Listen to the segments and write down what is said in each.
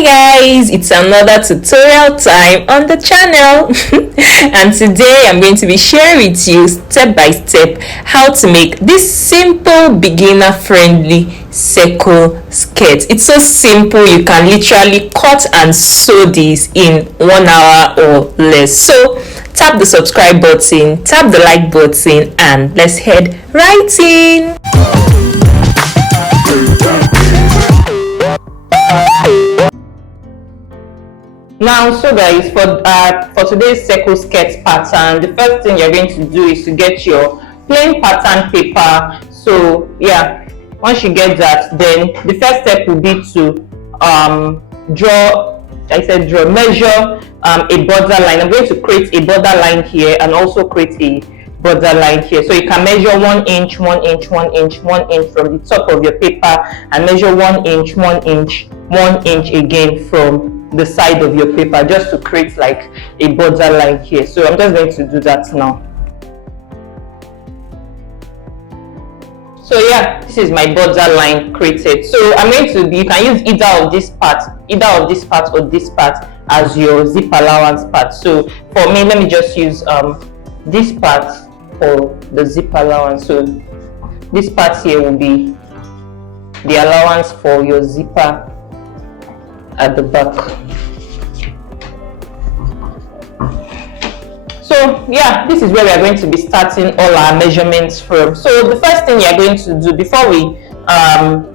Hi guys, it's another tutorial time on the channel and today I'm going to be sharing with you step by step how to make this simple beginner friendly circle skirt. It's so simple, you can literally cut and sew this in 1 hour or less. So tap the subscribe button, tap the like button, and let's head right in. Now, so guys, for today's circle skirt pattern, the first thing you're going to do is to get your plain pattern paper. So yeah, once you get that, then the first step will be to measure a border line. I'm going to create a border line here and also create a border line here. So you can measure 1 inch, 1 inch, 1 inch, 1 inch from the top of your paper, and measure 1 inch, 1 inch, 1 inch again from the side of your paper, just to create like a border line here. So I'm just going to do that now. So yeah, this is my border line created. So I'm going to you can use either of this part or this part as your zip allowance part. So for me, let me just use this part for the zip allowance. So this part here will be the allowance for your zipper at the back. So yeah, this is where we are going to be starting all our measurements from. So the first thing you're going to do before we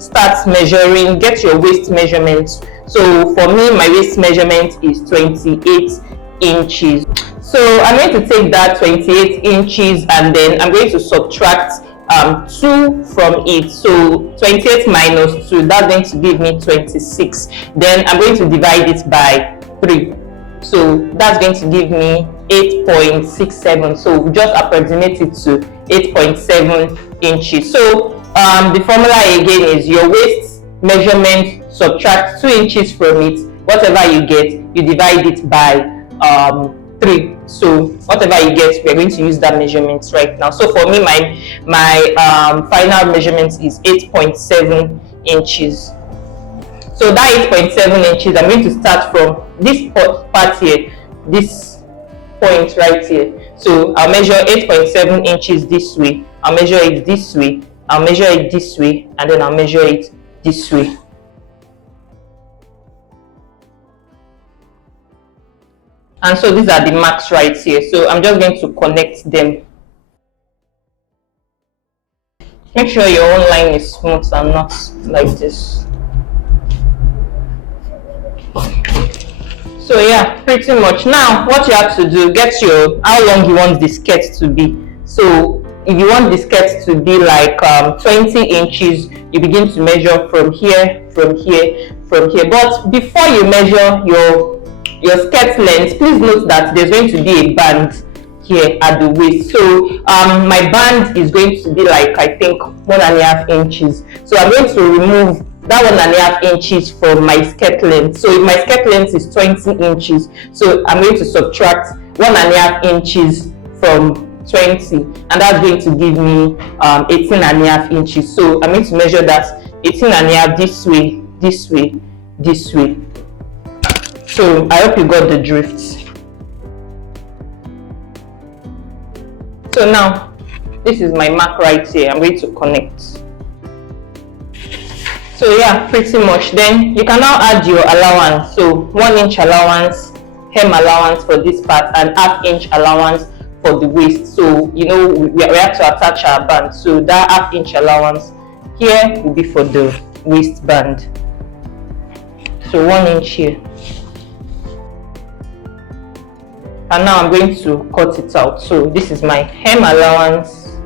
start measuring, get your waist measurement. So for me, my waist measurement is 28 inches. So I'm going to take that 28 inches and then I'm going to subtract 2 from it. So 28 minus 2, that's going to give me 26. Then I'm going to divide it by 3. So that's going to give me 8.67. So we just approximate it to 8.7 inches. So the formula again is your waist measurement, subtract 2 inches from it. Whatever you get, you divide it by 3. So whatever you get, we're going to use that measurement right now. So for me, my final measurement is 8.7 inches. So that 8.7 inches, I'm going to start from this part here, this point right here. So I'll measure 8.7 inches this way, I'll measure it this way, I'll measure it this way, and then I'll measure it this way. And so these are the marks right here. So I'm just going to connect them. Make sure your own line is smooth and not like this. So yeah, pretty much. Now what you have to do, get your how long you want the skirt to be. So if you want the skirt to be like 20 inches, you begin to measure from here, from here, from here. But before you measure your skirt length, please note that there's going to be a band here at the waist. So my band is going to be like, I think, 1.5 inches. So I'm going to remove that 1.5 inches from my skirt length. So if my skirt length is 20 inches, so I'm going to subtract 1.5 inches from 20, and that's going to give me 18.5 inches. So I'm going to measure that 18.5 this way, this way, this way. So I hope you got the drift. So now this is my mark right here. I'm going to connect. So yeah, pretty much. Then you can now add your allowance. So 1 inch allowance, hem allowance for this part, and ½ inch allowance for the waist. So you know we have to attach our band. So that ½ inch allowance here will be for the waistband. So 1 inch here. And now I'm going to cut it out. So this is my hem allowance,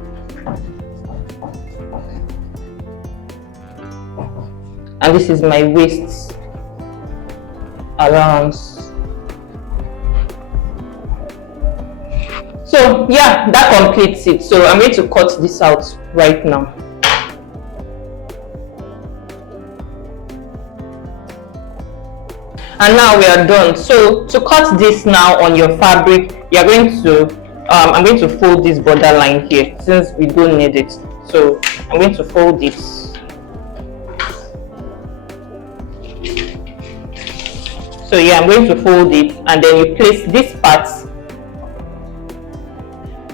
and this is my waist allowance. So yeah, that completes it. So I'm going to cut this out right now. And now we are done. So to cut this now on your fabric, you're going to I'm going to fold this border line here since we don't need it. So I'm going to fold this. So yeah, I'm going to fold it, and then you place this part.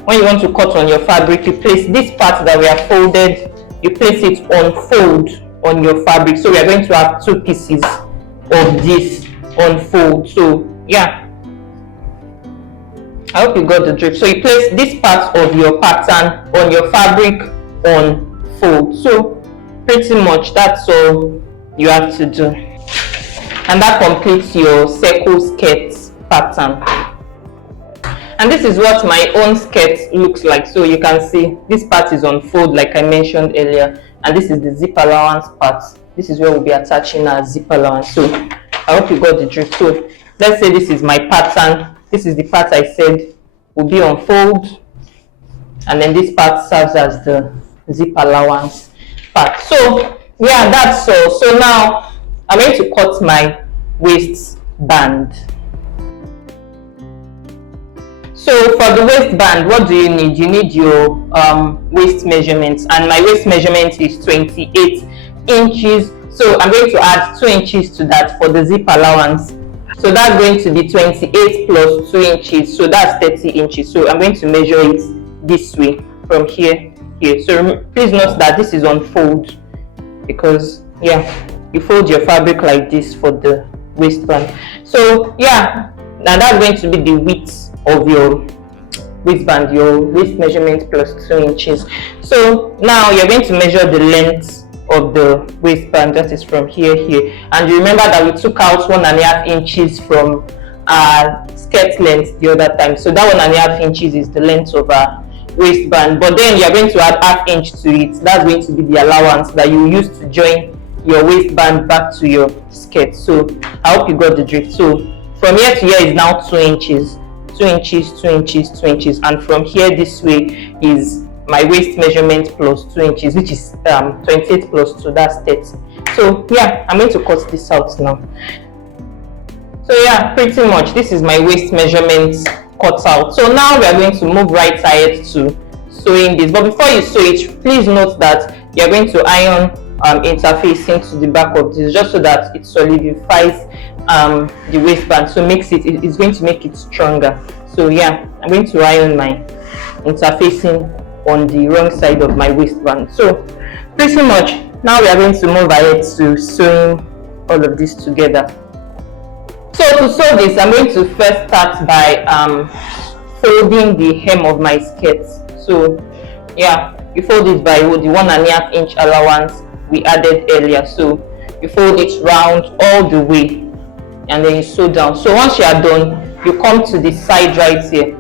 When you want to cut on your fabric, you place this part that we have folded, you place it on fold on your fabric. So we are going to have 2 pieces of this on fold. So yeah, I hope you got the drift. So you place this part of your pattern on your fabric on fold. So pretty much that's all you have to do, and that completes your circle skirt pattern. And this is what my own skirt looks like. So you can see this part is on fold like I mentioned earlier, and this is the zip allowance part. This is where we'll be attaching our zip allowance. So I hope you got the drift. So let's say this is my pattern. This is the part I said will be on fold, and then this part serves as the zip allowance part. So yeah, that's all. So now I'm going to cut my waistband. So for the waistband, what do you need? You need your waist measurements, and my waist measurement is 28 inches. So I'm going to add 2 inches to that for the zip allowance. So that's going to be 28 plus 2 inches. So that's 30 inches. So I'm going to measure it this way from here. So please note that this is on fold, because yeah, you fold your fabric like this for the waistband. So yeah, now that's going to be the width of your waistband, your waist measurement plus 2 inches. So now you're going to measure the length of the waistband, that is from here, and you remember that we took out 1.5 inches from our skirt length the other time. So that 1.5 inches is the length of our waistband, but then you're going to add 1/2 inch to it. That's going to be the allowance that you use to join your waistband back to your skirt. So I hope you got the drift. So from here to here is now 2 inches, 2 inches, 2 inches, 2 inches, and from here this way is my waist measurement plus 2 inches, which is 28 plus 2, that's 30. So yeah, I'm going to cut this out now. So yeah, pretty much this is my waist measurement cut out. So now we are going to move right ahead to sewing this, but before you sew it, please note that you are going to iron interfacing to the back of this, just so that it solidifies the waistband, so it's going to make it stronger. So yeah, I'm going to iron my interfacing on the wrong side of my waistband. So pretty much now we are going to move ahead to sewing all of this together. So to sew this, I'm going to first start by folding the hem of my skirt. So yeah, you fold it by the 1.5 inch allowance we added earlier. So you fold it round all the way, and then you sew down. So once you are done, you come to the side right here.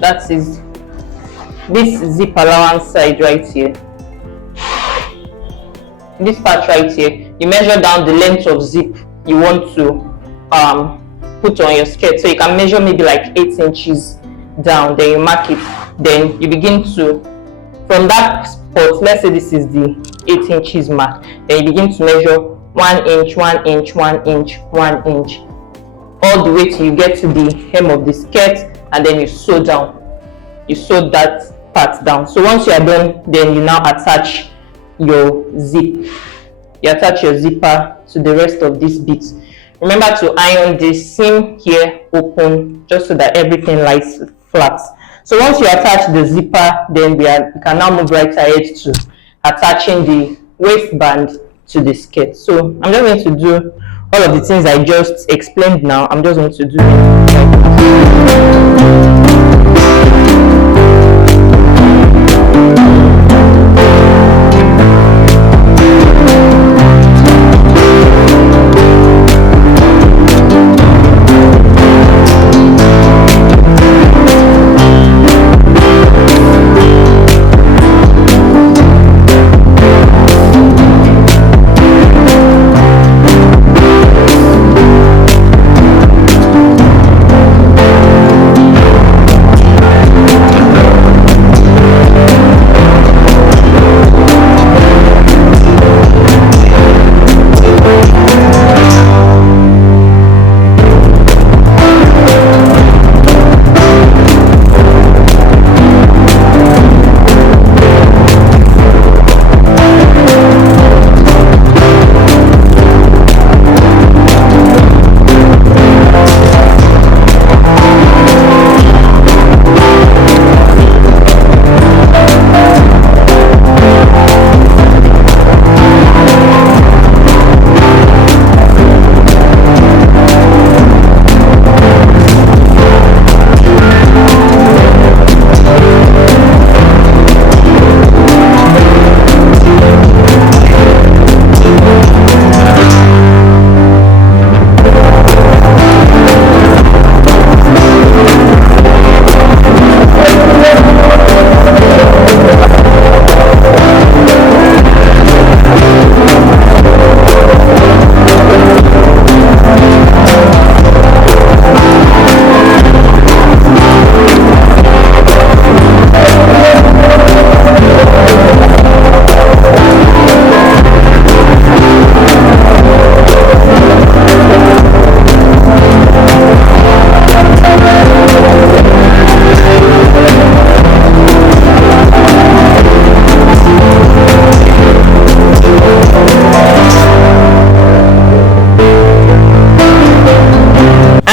That is this zip allowance side right here. This part right here, you measure down the length of zip you want to put on your skirt. So you can measure maybe like 8 inches down, then you mark it, then you begin to, from that spot, let's say this is the 8 inches mark, then you begin to measure 1 inch, 1 inch, 1 inch, 1 inch, all the way till you get to the hem of the skirt, and then you sew down. You sew that part down. So once you are done, then you now attach your zip. You attach your zipper to the rest of these bits. Remember to iron this seam here open, just so that everything lies flat. So once you attach the zipper, then we can now move right ahead to attaching the waistband to the skirt. So I'm just going to do all of the things I just explained now. I'm just going to do it.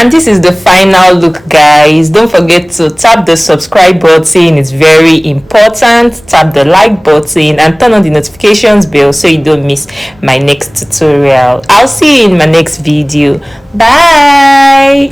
And this is the final look, guys. Don't forget to tap the subscribe button, it's very important. Tap the like button and turn on the notifications bell so you don't miss my next tutorial. I'll see you in my next video. Bye.